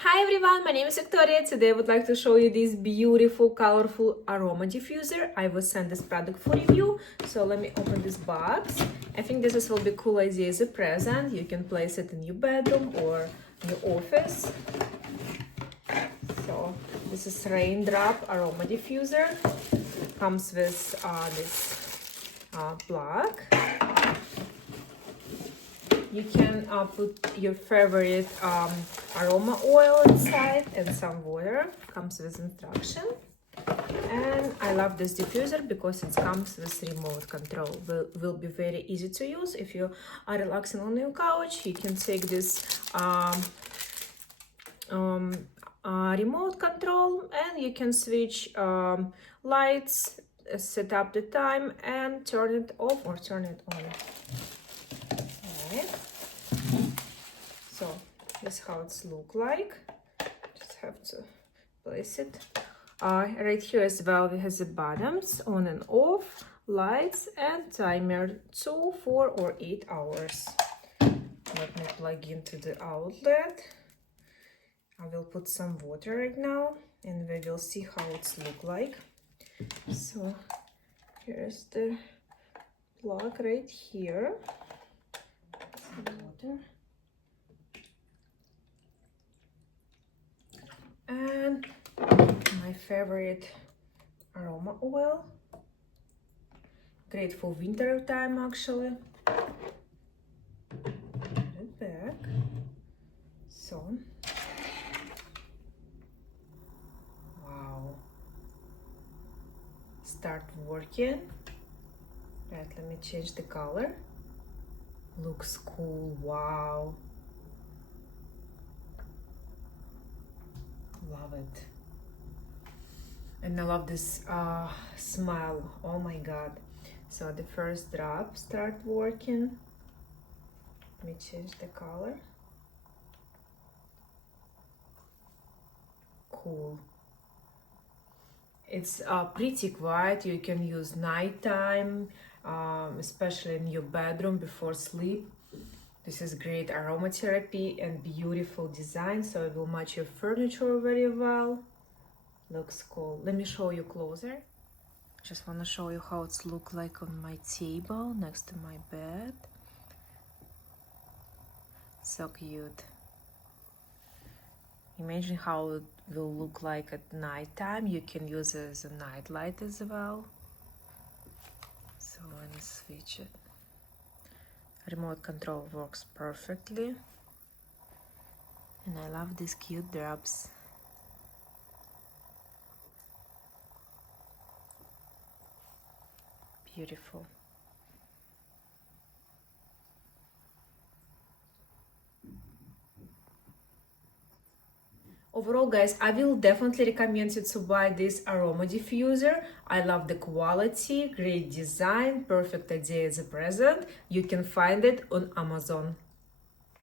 Hi everyone, my name is Victoria. Today I would like to show you this beautiful, colorful aroma diffuser. I was sent this product for review, so let me open this box. I think this will be a cool idea as a present. You can place it in your bedroom or your office. So this is Raindrop aroma diffuser. Comes with this plug. You can put your favorite aroma oil inside and some water. Comes with instruction. And I love this diffuser because it comes with remote control. Will be very easy to use. If you are relaxing on your couch, you can take this remote control and you can switch lights, set up the time and turn it off or turn it on. Okay. So this is how it's look like. Just have to place it. Right here as well, it has the buttons on and off, lights and timer 2, 4 or 8 hours. Let me plug into the outlet. I will put some water right now and we will see how it's look like. So here's the plug right here. Some water. And my favorite aroma oil. Great for winter time actually. Put it back. So. Wow. Start working. Right, let me change the color. Looks cool. Wow. Love it. And I love this smell. Oh my god. So the first drop start working. Let me change the color. Cool. It's pretty quiet. You can use nighttime, especially in your bedroom before sleep. This is great aromatherapy and beautiful design, so it will match your furniture very well. Looks cool. Let me show you closer. Just want to show you how it's look like on my table next to my bed. So cute. Imagine how it will look like at nighttime. You can use it as a night light as well. So let me switch it. Remote control works perfectly. And I love these cute drops. Beautiful. Overall, guys, I will definitely recommend you to buy this aroma diffuser. I love the quality, great design, perfect idea as a present. You can find it on Amazon.